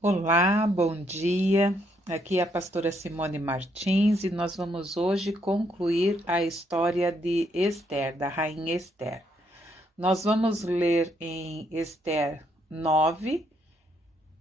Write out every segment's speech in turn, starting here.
Olá, bom dia. Aqui é a pastora Simone Martins e nós vamos hoje concluir a história de Esther, da rainha Esther. Nós vamos ler em Esther 9,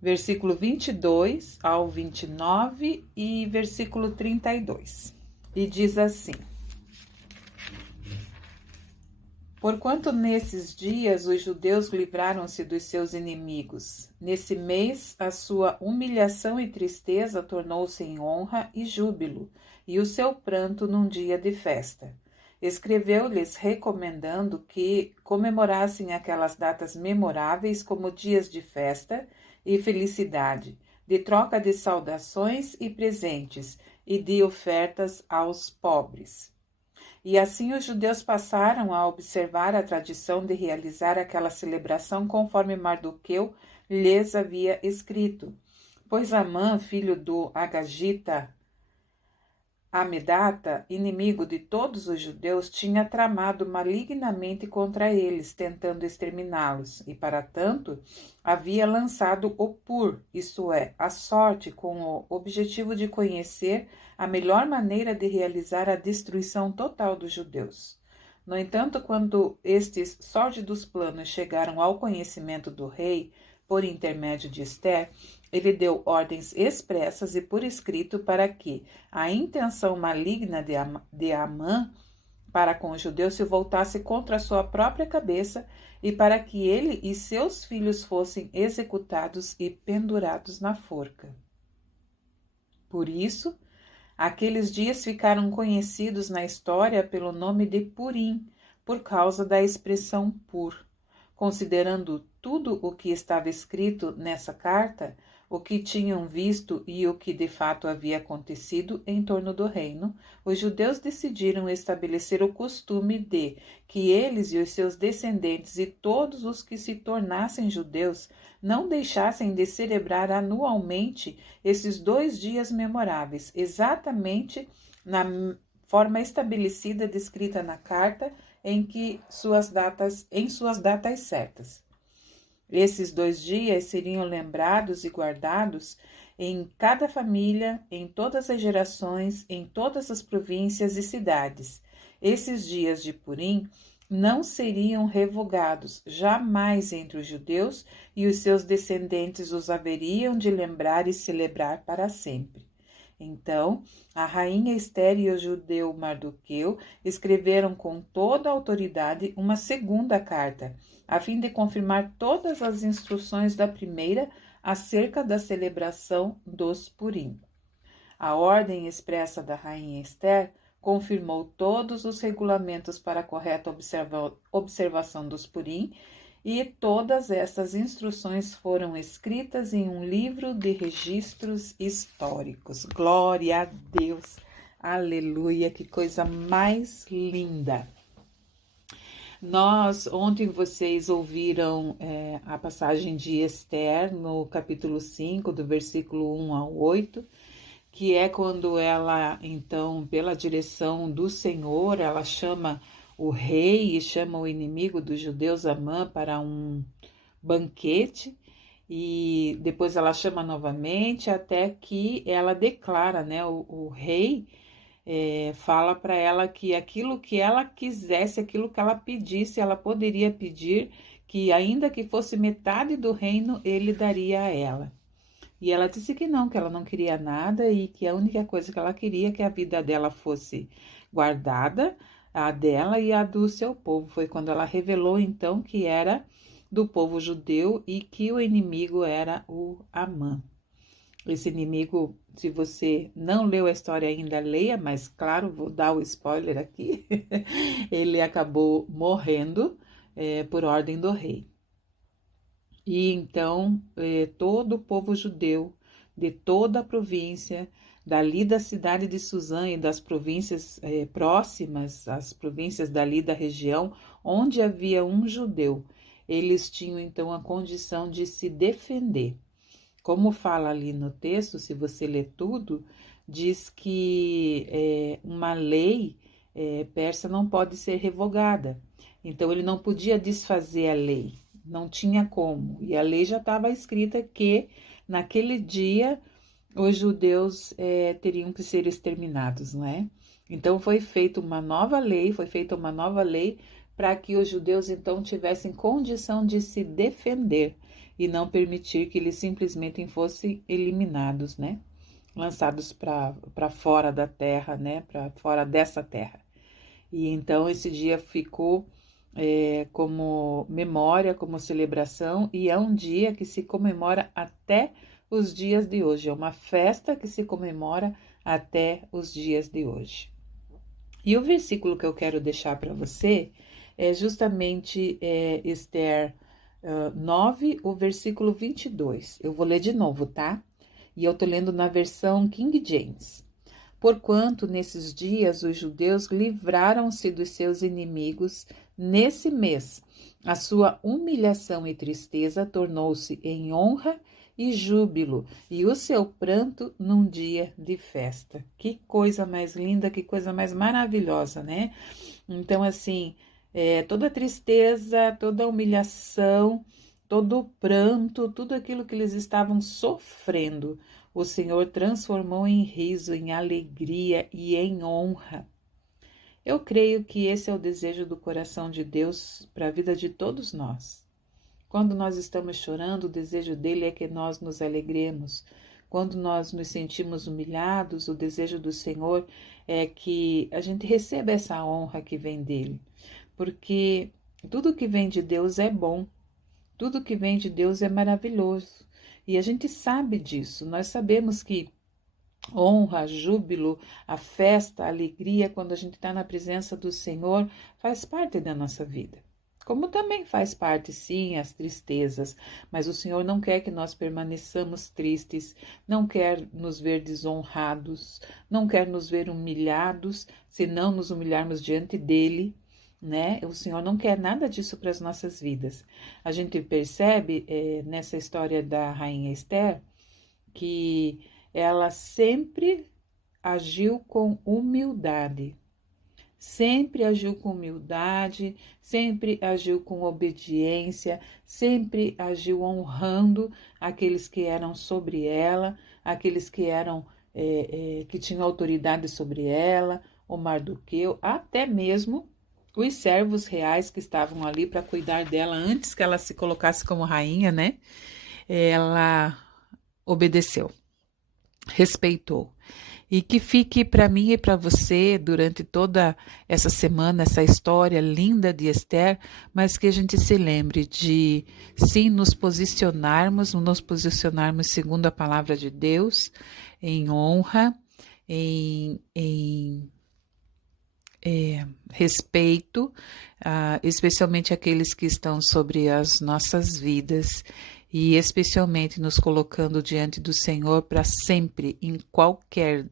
versículo 22 ao 29 e versículo 32. E diz assim: Porquanto nesses dias os judeus livraram-se dos seus inimigos, nesse mês a sua humilhação e tristeza tornou-se em honra e júbilo, e o seu pranto num dia de festa. Escreveu-lhes recomendando que comemorassem aquelas datas memoráveis como dias de festa e felicidade, de troca de saudações e presentes, e de ofertas aos pobres. E assim os judeus passaram a observar a tradição de realizar aquela celebração conforme Mardoqueu lhes havia escrito. Pois Amã, filho do Agagita Amedata, inimigo de todos os judeus, tinha tramado malignamente contra eles, tentando exterminá-los, e para tanto havia lançado o pur, isto é, a sorte, com o objetivo de conhecer a melhor maneira de realizar a destruição total dos judeus. No entanto, quando estes sórdidos planos chegaram ao conhecimento do rei, por intermédio de Esther, ele deu ordens expressas e por escrito para que a intenção maligna de Amã para com os judeus se voltasse contra a sua própria cabeça e para que ele e seus filhos fossem executados e pendurados na forca. Por isso, aqueles dias ficaram conhecidos na história pelo nome de Purim, por causa da expressão pur. Considerando tudo o que estava escrito nessa carta, o que tinham visto e o que de fato havia acontecido em torno do reino, os judeus decidiram estabelecer o costume de que eles e os seus descendentes e todos os que se tornassem judeus não deixassem de celebrar anualmente esses 2 dias memoráveis, exatamente na forma estabelecida descrita na carta em suas datas certas. Esses 2 dias seriam lembrados e guardados em cada família, em todas as gerações, em todas as províncias e cidades. Esses dias de Purim não seriam revogados jamais entre os judeus, e os seus descendentes os haveriam de lembrar e celebrar para sempre. Então, a rainha Esther e o judeu Mardoqueu escreveram com toda a autoridade uma segunda carta, a fim de confirmar todas as instruções da primeira acerca da celebração dos Purim. A ordem expressa da rainha Esther confirmou todos os regulamentos para a correta observação dos Purim, e todas essas instruções foram escritas em um livro de registros históricos. Glória a Deus! Aleluia! Que coisa mais linda! Ontem vocês ouviram a passagem de Esther no capítulo 5, do versículo 1 ao 8, que é quando ela, então, pela direção do Senhor, ela chama o rei e chama o inimigo dos judeus, Amã, para um banquete, e depois ela chama novamente até que ela declara, né, o rei fala para ela que aquilo que ela quisesse, aquilo que ela pedisse, ela poderia pedir, que ainda que fosse metade do reino, ele daria a ela. E ela disse que ela não queria nada e que a única coisa que ela queria é que a vida dela fosse guardada, a dela e a do seu povo. Foi quando ela revelou então que era do povo judeu e que o inimigo era o Amã. Esse inimigo, se você não leu a história ainda, leia, mas claro, vou dar o spoiler aqui. Ele acabou morrendo por ordem do rei. E então todo o povo judeu de toda a província, dali da cidade de Suzã e das províncias próximas, as províncias dali da região, onde havia um judeu, eles tinham então a condição de se defender. Como fala ali no texto, se você ler tudo, diz que uma lei persa não pode ser revogada. Então ele não podia desfazer a lei. não tinha como. E a lei já estava escrita que naquele dia os judeus teriam que ser exterminados, não é? Então foi feita uma nova lei, para que os judeus então tivessem condição de se defender e não permitir que eles simplesmente fossem eliminados, né? Lançados para fora da terra, né? Para fora dessa terra. E então esse dia ficou como memória, como celebração, e é um dia que se comemora até os dias de hoje. É uma festa que se comemora até os dias de hoje. E o versículo que eu quero deixar para você é justamente Esther 9, o versículo 22. Eu vou ler de novo, tá? E eu tô lendo na versão King James. Porquanto nesses dias os judeus livraram-se dos seus inimigos, nesse mês a sua humilhação e tristeza tornou-se em honra e júbilo, e o seu pranto num dia de festa. Que coisa mais linda, que coisa mais maravilhosa, né? Então, assim, toda tristeza, toda humilhação, todo o pranto, tudo aquilo que eles estavam sofrendo, o Senhor transformou em riso, em alegria e em honra. Eu creio que esse é o desejo do coração de Deus para a vida de todos nós. Quando nós estamos chorando, o desejo dele é que nós nos alegremos. Quando nós nos sentimos humilhados, o desejo do Senhor é que a gente receba essa honra que vem dele. Porque tudo que vem de Deus é bom, tudo que vem de Deus é maravilhoso. E a gente sabe disso, nós sabemos que honra, júbilo, a festa, a alegria, quando a gente está na presença do Senhor, faz parte da nossa vida. Como também faz parte, sim, as tristezas, mas o Senhor não quer que nós permaneçamos tristes, não quer nos ver desonrados, não quer nos ver humilhados, se não nos humilharmos diante dele, né? O Senhor não quer nada disso para as nossas vidas. A gente percebe nessa história da rainha Esther que ela sempre agiu com humildade. Sempre agiu com humildade, sempre agiu com obediência, sempre agiu honrando aqueles que eram sobre ela, aqueles que eram que tinham autoridade sobre ela, o Mardoqueu, até mesmo os servos reais que estavam ali para cuidar dela antes que ela se colocasse como rainha, né? Ela obedeceu, respeitou. E que fique para mim e para você durante toda essa semana, essa história linda de Esther, mas que a gente se lembre de, sim, nos posicionarmos segundo a palavra de Deus, em honra, em respeito, especialmente aqueles que estão sobre as nossas vidas e especialmente nos colocando diante do Senhor para sempre, em qualquer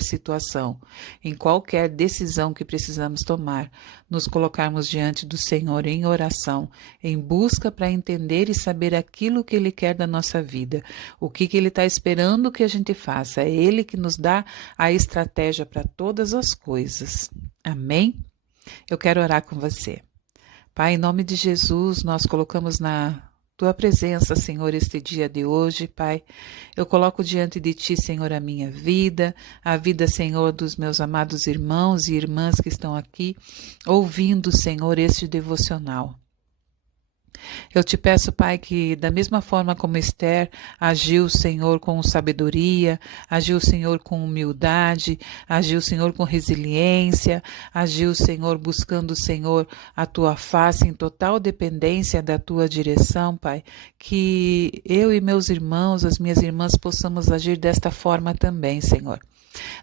situação, em qualquer decisão que precisamos tomar, nos colocarmos diante do Senhor em oração, em busca para entender e saber aquilo que Ele quer da nossa vida, o que Ele está esperando que a gente faça. É Ele que nos dá a estratégia para todas as coisas. Amém? Eu quero orar com você. Pai, em nome de Jesus, nós colocamos na Tua presença, Senhor, este dia de hoje, Pai. Eu coloco diante de Ti, Senhor, a minha vida, a vida, Senhor, dos meus amados irmãos e irmãs que estão aqui, ouvindo, Senhor, este devocional. Eu te peço, Pai, que da mesma forma como Esther agiu, Senhor, com sabedoria, agiu, Senhor, com humildade, agiu, Senhor, com resiliência, agiu, Senhor, buscando, Senhor, a Tua face em total dependência da Tua direção, Pai, que eu e meus irmãos, as minhas irmãs, possamos agir desta forma também, Senhor.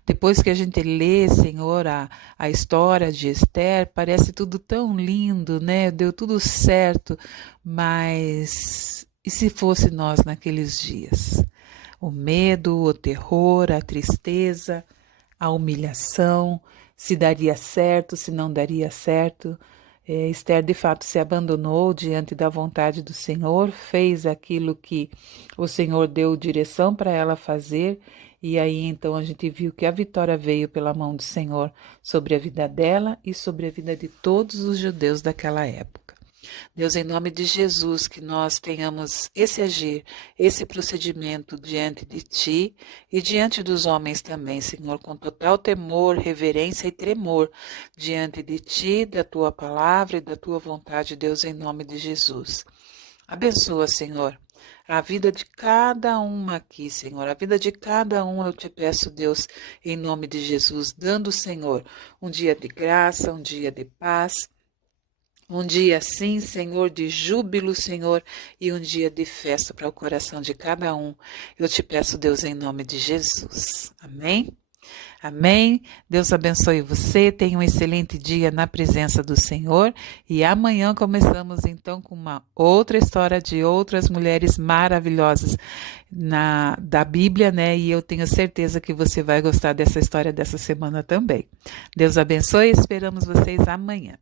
Depois que a gente lê, Senhor, a história de Esther, parece tudo tão lindo, né? Deu tudo certo, mas e se fosse nós naqueles dias? O medo, o terror, a tristeza, a humilhação, se daria certo, se não daria certo. Esther, de fato, se abandonou diante da vontade do Senhor, fez aquilo que o Senhor deu direção para ela fazer, e aí então a gente viu que a vitória veio pela mão do Senhor sobre a vida dela e sobre a vida de todos os judeus daquela época. Deus, em nome de Jesus, que nós tenhamos esse agir, esse procedimento diante de Ti e diante dos homens também, Senhor, com total temor, reverência e tremor diante de Ti, da Tua palavra e da Tua vontade, Deus, em nome de Jesus. Abençoa, Senhor, a vida de cada uma aqui, Senhor, a vida de cada um eu te peço, Deus, em nome de Jesus, dando, Senhor, um dia de graça, um dia de paz, um dia, sim, Senhor, de júbilo, Senhor, e um dia de festa para o coração de cada um. Eu te peço, Deus, em nome de Jesus. Amém? Amém. Deus abençoe você. Tenha um excelente dia na presença do Senhor. E amanhã começamos, então, com uma outra história de outras mulheres maravilhosas da Bíblia, né? E eu tenho certeza que você vai gostar dessa história dessa semana também. Deus abençoe. Esperamos vocês amanhã.